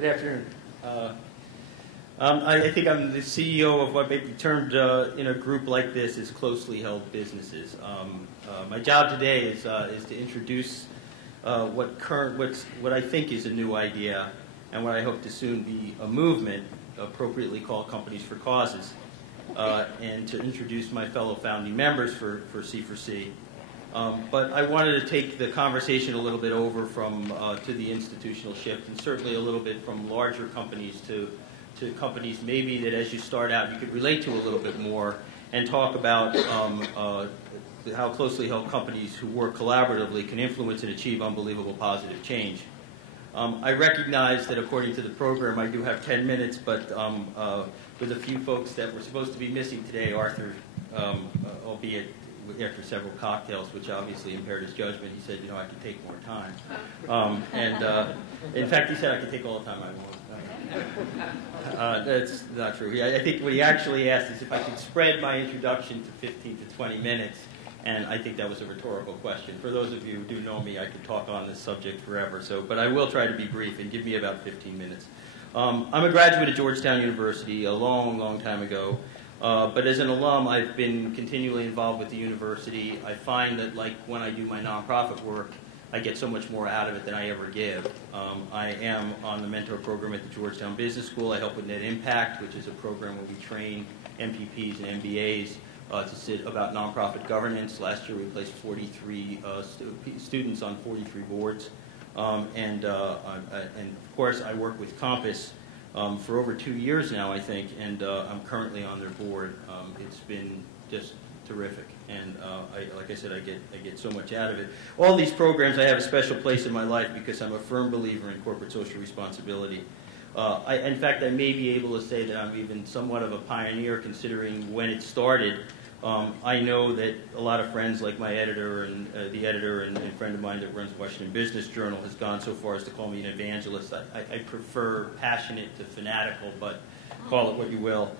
Good afternoon. I think I'm the CEO of what may be termed in a group like this as closely held businesses. My job today is to introduce what I think is a new idea and what I hope to soon be a movement, appropriately called Companies for Causes, and to introduce my fellow founding members for C4C. But I wanted to take the conversation a little bit over from to the institutional shift, and certainly a little bit from larger companies to companies maybe that as you start out you could relate to a little bit more, and talk about how closely held companies who work collaboratively can influence and achieve unbelievable positive change. I recognize that according to the program I do have 10 minutes, but with a few folks that were supposed to be missing today, Arthur, albeit after several cocktails, which obviously impaired his judgment, he said, you know, I could take more time. In fact, he said I could take all the time I want. That's not true. I think what he actually asked is if I could spread my introduction to 15 to 20 minutes, and I think that was a rhetorical question. For those of you who do know me, I could talk on this subject forever, but I will try to be brief and give me about 15 minutes. I'm a graduate of Georgetown University a long, long time ago. But as an alum, I've been continually involved with the university. I find that, like when I do my nonprofit work, I get so much more out of it than I ever give. I am on the mentor program at the Georgetown Business School. I help with Net Impact, which is a program where we train MPPs and MBAs to sit about nonprofit governance. Last year we placed 43 students on 43 boards. And of course, I work with Compass for over 2 years now, I think, and I'm currently on their board. It's been just terrific, and like I said, I get so much out of it. All these programs, I have a special place in my life because I'm a firm believer in corporate social responsibility. In fact, I may be able to say that I'm even somewhat of a pioneer, considering when it started. I know that a lot of friends, like my editor and the editor and friend of mine that runs Washington Business Journal, has gone so far as to call me an evangelist. I prefer passionate to fanatical, but call it what you will.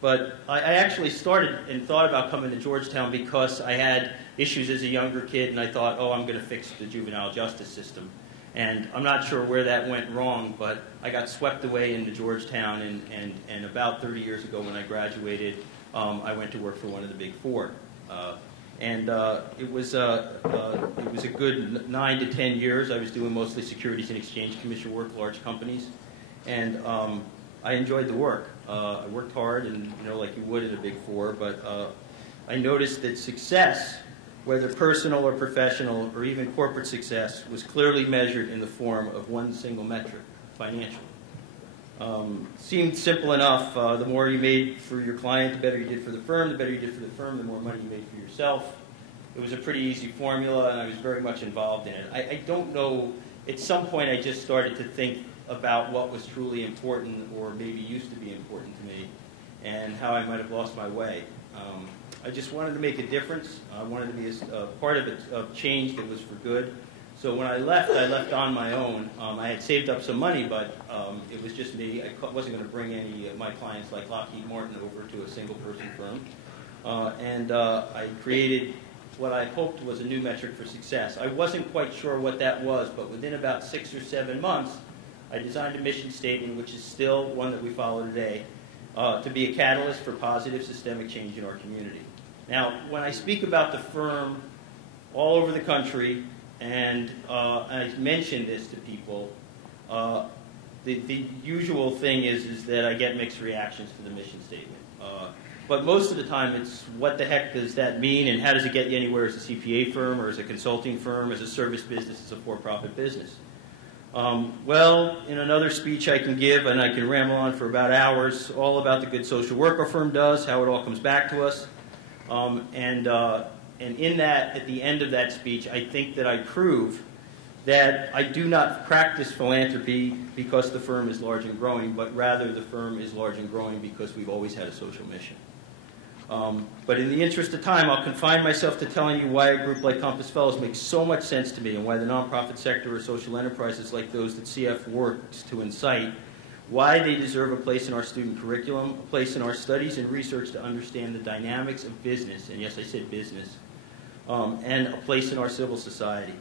But I actually started and thought about coming to Georgetown because I had issues as a younger kid, and I thought, oh, I'm going to fix the juvenile justice system. And I'm not sure where that went wrong, but I got swept away into Georgetown, and about 30 years ago when I graduated, I went to work for one of the big four. It was a good 9 to 10 years. I was doing mostly Securities and Exchange Commission work, large companies, and I enjoyed the work. I worked hard, and you know, like you would in a big four, but I noticed that success, whether personal or professional or even corporate success, was clearly measured in the form of one single metric: financial. Seemed simple enough. The more you made for your client, the better you did for the firm. The better you did for the firm, the more money you made for yourself. It was a pretty easy formula, and I was very much involved in it. I don't know, at some point I just started to think about what was truly important, or maybe used to be important to me, and how I might have lost my way. I just wanted to make a difference. I wanted to be a part of a change that was for good. So when I left on my own. I had saved up some money, but it was just me. I wasn't going to bring any of my clients like Lockheed Martin over to a single-person firm. I created what I hoped was a new metric for success. I wasn't quite sure what that was, but within about 6 or 7 months, I designed a mission statement, which is still one that we follow today, to be a catalyst for positive systemic change in our community. Now, when I speak about the firm all over the country, and I mention this to people, the usual thing is that I get mixed reactions to the mission statement. But most of the time it's, what the heck does that mean, and how does it get you anywhere as a CPA firm, or as a consulting firm, as a service business, as a for-profit business? Well, in another speech I can give, and I can ramble on for about hours, all about the good social work our firm does, how it all comes back to us. And in that, at the end of that speech, I think that I prove that I do not practice philanthropy because the firm is large and growing, but rather the firm is large and growing because we've always had a social mission. But in the interest of time, I'll confine myself to telling you why a group like Compass Fellows makes so much sense to me, and why the nonprofit sector or social enterprises like those that CF works to incite, why they deserve a place in our student curriculum, a place in our studies and research to understand the dynamics of business, and yes, I said business, and a place in our civil society.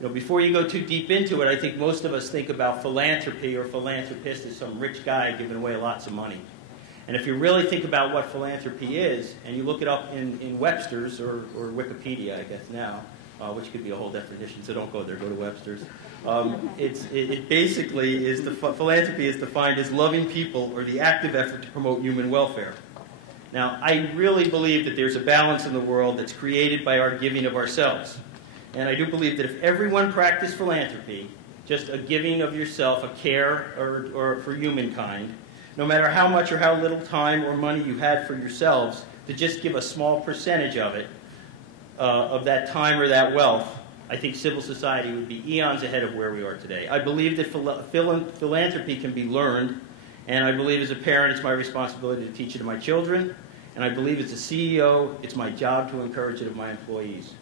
Before you go too deep into it, I think most of us think about philanthropy or philanthropist as some rich guy giving away lots of money. And if you really think about what philanthropy is, and you look it up in Webster's or Wikipedia, I guess now, which could be a whole definition, so don't go there, go to Webster's. It basically is, philanthropy is defined as loving people or the active effort to promote human welfare. Now, I really believe that there's a balance in the world that's created by our giving of ourselves. And I do believe that if everyone practiced philanthropy, just a giving of yourself, a care or for humankind, no matter how much or how little time or money you had for yourselves, to just give a small percentage of it, of that time or that wealth, I think civil society would be eons ahead of where we are today. I believe that philanthropy can be learned, and I believe as a parent it's my responsibility to teach it to my children, and I believe as a CEO it's my job to encourage it of my employees.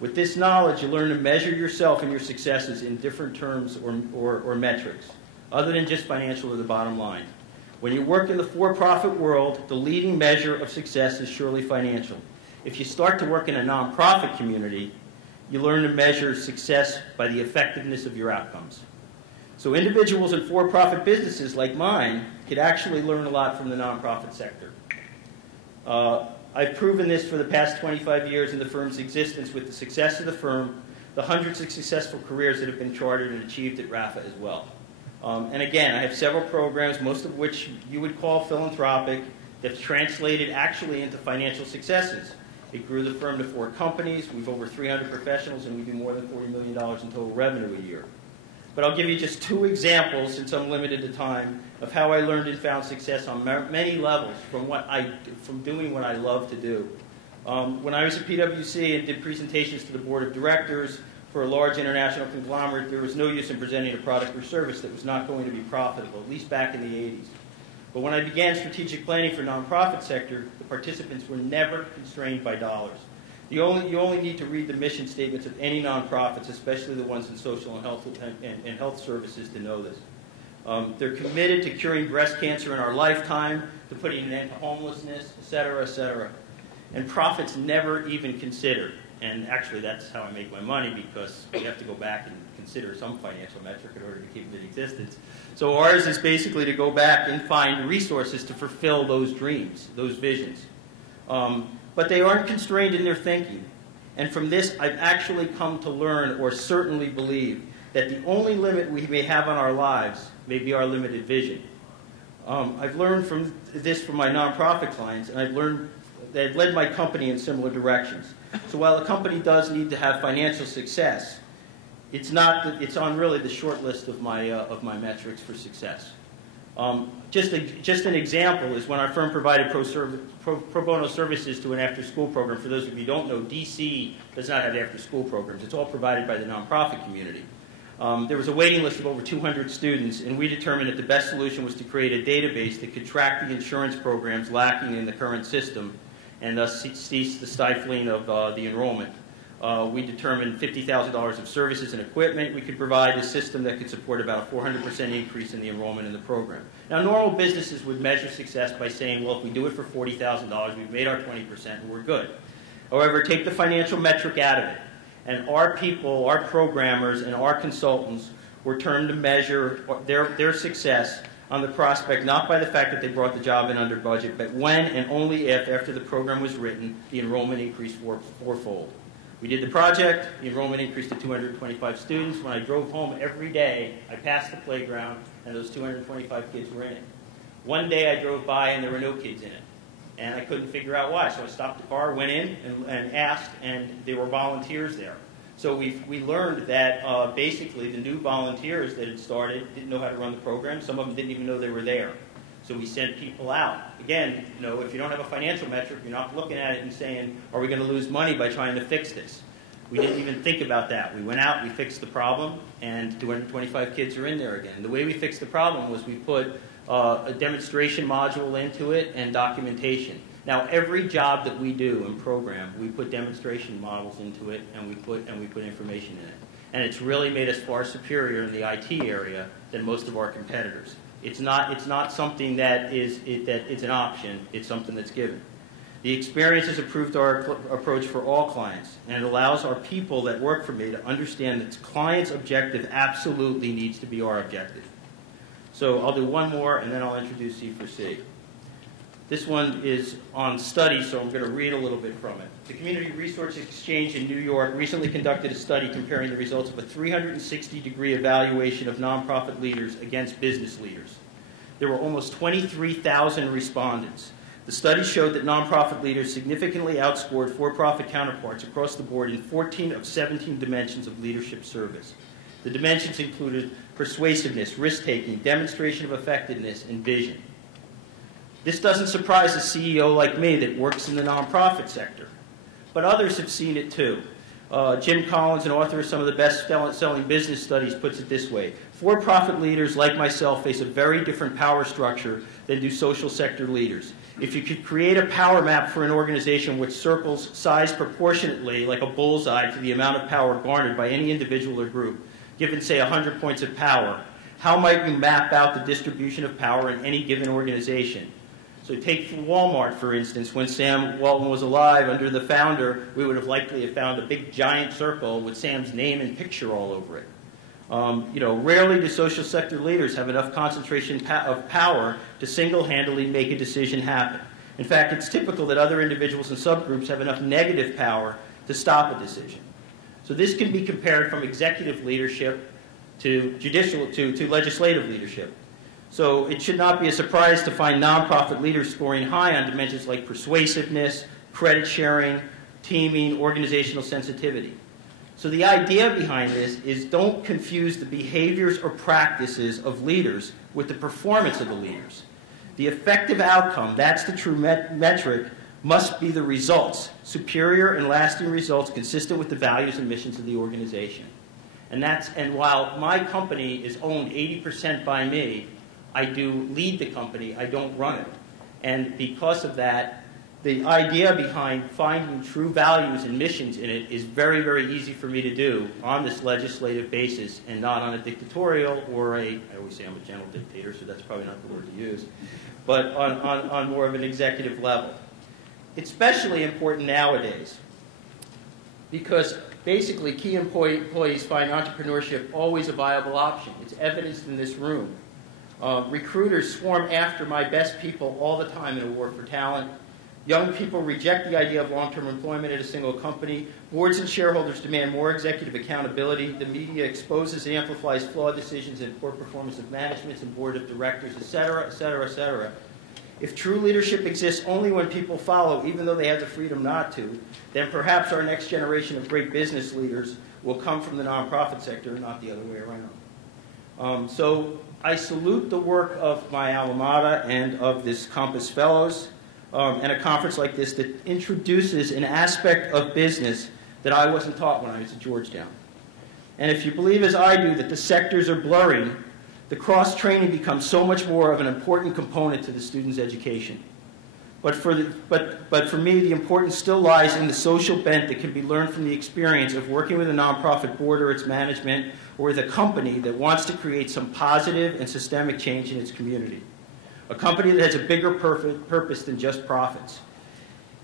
With this knowledge, you learn to measure yourself and your successes in different terms or metrics, other than just financial or the bottom line. When you work in the for-profit world, the leading measure of success is surely financial. If you start to work in a nonprofit community, you learn to measure success by the effectiveness of your outcomes. So individuals in for-profit businesses like mine could actually learn a lot from the nonprofit sector. I've proven this for the past 25 years in the firm's existence with the success of the firm, the hundreds of successful careers that have been chartered and achieved at Raffa as well. And again, I have several programs, most of which you would call philanthropic, that's translated actually into financial successes. It grew the firm to 4 companies, we've over 300 professionals, and we do more than $40 million in total revenue a year. But I'll give you just 2 examples, since I'm limited to time, of how I learned and found success on many levels from doing what I love to do. When I was at PwC and did presentations to the board of directors for a large international conglomerate, there was no use in presenting a product or service that was not going to be profitable, at least back in the 80s. But when I began strategic planning for nonprofit sector, the participants were never constrained by dollars. You only need to read the mission statements of any nonprofits, especially the ones in social and health services, to know this. They're committed to curing breast cancer in our lifetime, to putting an end to homelessness, et cetera, et cetera. And profits never even considered. And actually, that's how I make my money, because we have to go back and consider some financial metric in order to keep it in existence. So ours is basically to go back and find resources to fulfill those dreams, those visions. But they aren't constrained in their thinking. And from this, I've actually come to learn, or certainly believe, that the only limit we may have on our lives may be our limited vision. I've learned from this from my nonprofit clients, and I've learned that I've led my company in similar directions. So while the company does need to have financial success, it's on really the short list of my metrics for success. Just an example is when our firm provided pro bono services to an after-school program. For those of you who don't know, DC does not have after-school programs. It's all provided by the nonprofit community. There was a waiting list of over 200 students, and we determined that the best solution was to create a database that could track the insurance programs lacking in the current system and thus cease the stifling of the enrollment. We determined $50,000 of services and equipment. We could provide a system that could support about a 400% increase in the enrollment in the program. Now, normal businesses would measure success by saying, well, if we do it for $40,000, we've made our 20% and we're good. However, take the financial metric out of it. And our people, our programmers, and our consultants were turned to measure their success on the prospect, not by the fact that they brought the job in under budget, but when and only if, after the program was written, the enrollment increased fourfold. We did the project, the enrollment increased to 225 students. When I drove home every day, I passed the playground, and those 225 kids were in it. One day I drove by, and there were no kids in it. And I couldn't figure out why. So I stopped the car, went in, and asked, and there were volunteers there. So we learned that basically the new volunteers that had started didn't know how to run the program. Some of them didn't even know they were there. So we sent people out. Again, if you don't have a financial metric, you're not looking at it and saying, are we going to lose money by trying to fix this? We didn't even think about that. We went out, we fixed the problem, and 225 kids are in there again. The way we fixed the problem was we put a demonstration module into it and documentation. Now, every job that we do and program, we put demonstration models into it, and we put information in it. And it's really made us far superior in the IT area than most of our competitors. It's not something that it's an option. It's something that's given. The experience has improved our approach for all clients, and it allows our people that work for me to understand that client's objective absolutely needs to be our objective. So I'll do one more, and then I'll introduce C4C. This one is on study, so I'm going to read a little bit from it. The Community Resource Exchange in New York recently conducted a study comparing the results of a 360-degree evaluation of nonprofit leaders against business leaders. There were almost 23,000 respondents. The study showed that nonprofit leaders significantly outscored for-profit counterparts across the board in 14 of 17 dimensions of leadership service. The dimensions included persuasiveness, risk-taking, demonstration of effectiveness, and vision. This doesn't surprise a CEO like me that works in the nonprofit sector, but others have seen it too. Jim Collins, an author of some of the best-selling business studies, puts it this way. For-profit leaders like myself face a very different power structure than do social sector leaders. If you could create a power map for an organization which circles size proportionately like a bullseye to the amount of power garnered by any individual or group, given, say, 100 points of power, how might you map out the distribution of power in any given organization? So take Walmart, for instance. When Sam Walton was alive, under the founder, we would have likely have found a big giant circle with Sam's name and picture all over it. Rarely do social sector leaders have enough concentration of power to single-handedly make a decision happen. In fact, it's typical that other individuals and subgroups have enough negative power to stop a decision. So this can be compared from executive leadership to legislative leadership. So it should not be a surprise to find nonprofit leaders scoring high on dimensions like persuasiveness, credit sharing, teaming, organizational sensitivity. So the idea behind this is don't confuse the behaviors or practices of leaders with the performance of the leaders. The effective outcome, that's the true metric, must be the results, superior and lasting results consistent with the values and missions of the organization. And while my company is owned 80% by me, I do lead the company, I don't run it. And because of that, the idea behind finding true values and missions in it is very, very easy for me to do on this legislative basis and not on a dictatorial or I always say I'm a gentle dictator, so that's probably not the word to use, but on more of an executive level. It's especially important nowadays because basically key employees find entrepreneurship always a viable option. It's evidenced in this room. Recruiters swarm after my best people all the time in a war for talent. Young people reject the idea of long-term employment at a single company. Boards and shareholders demand more executive accountability. The media exposes and amplifies flawed decisions and poor performance of managements and board of directors, et cetera, et cetera, et cetera. If true leadership exists only when people follow, even though they have the freedom not to, then perhaps our next generation of great business leaders will come from the nonprofit sector and not the other way around. So I salute the work of my alma mater and of this Compass Fellows. And a conference like this that introduces an aspect of business that I wasn't taught when I was at Georgetown. And if you believe as I do that the sectors are blurring, the cross-training becomes so much more of an important component to the student's education. But for me, the importance still lies in the social bent that can be learned from the experience of working with a nonprofit board or its management or with a company that wants to create some positive and systemic change in its community. A company that has a bigger purpose than just profits.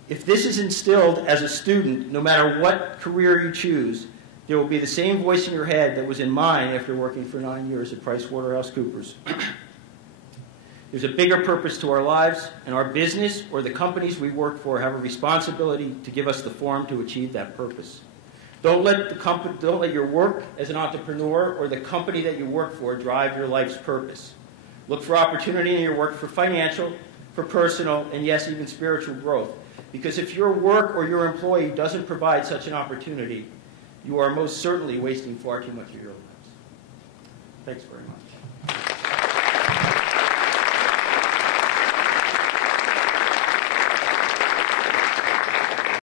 If this is instilled as a student, no matter what career you choose, there will be the same voice in your head that was in mine after working for 9 years at PricewaterhouseCoopers. There's a bigger purpose to our lives, and our business or the companies we work for have a responsibility to give us the forum to achieve that purpose. Don't let your work as an entrepreneur or the company that you work for drive your life's purpose. Look for opportunity in your work for financial, for personal, and yes, even spiritual growth. Because if your work or your employee doesn't provide such an opportunity, you are most certainly wasting far too much of your lives. Thanks very much.